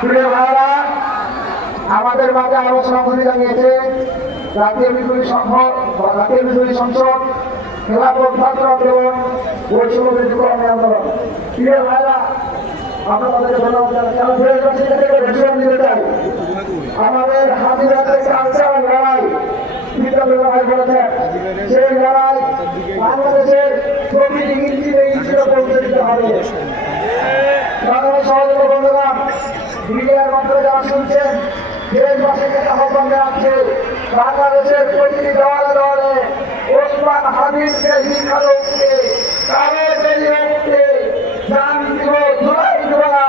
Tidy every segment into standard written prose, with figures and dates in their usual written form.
প্রিয় ভাইরা, আমাদের মাঝে আরো সভাপতি জানিয়েছে জাতীয় বিদ্রোহী সংসদ খেলাফত ছাত্র আন্দোলন বৈষম্য বিরোধী কর্মী আন্দোলন। প্রিয় ভাইরা, আমরা তাদেরকে ধন্যবাদ জানাই। আমাদের হাজিরাদের কালচার লড়াই বিদ্যালয় বলেছেন, সেই লড়াই বাংলাদেশের প্রতিটি ইঞ্চিতে ইঞ্চিতে পৌঁছে দিতে হবে। বাংলাদেশ সহযোগী বন্ধুগণ, মিডিয়ার মাধ্যমে যারা শুনছেন, দেশবাসীকে আহ্বান জানাচ্ছে, বাংলাদেশের প্রতিটি দেওয়ালে দেওয়ালে ওসমান হাবিবকে শিক্ষালোককে কালো বেরিয়ে জান দিব জোড়াই জোড়া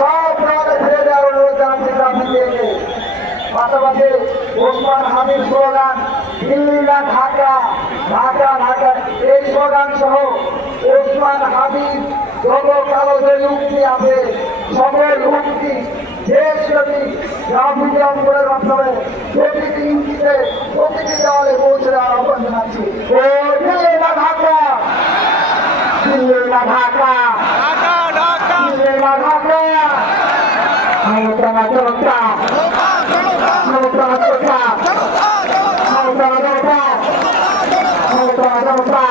সব দেওয়ালে ফেলে দেওয়ার অনুরোধ জানাচ্ছে গ্রামীণকে। পাশাপাশি ওসমান হাবিব স্লোগান দিল্লি না ঢাকা, ঢাকা ঢাকা, এই স্লোগান সহ ওসমান হাবিব যত কালো যে উক্তি আছে সকল উক্তি দেশব্যাপী রাজনীতি অঙ্গনের মাধ্যমে প্রতিটি ইঞ্চিতে প্রতিটি দেওয়ালে পৌঁছে দেওয়ার আহ্বান জানাচ্ছি। ও দিল্লি না ঢাকা, দিল্লি না ঢাকা, দিল্লি না ঢাকা, জনতা জনতা জনতা জনতা জনতা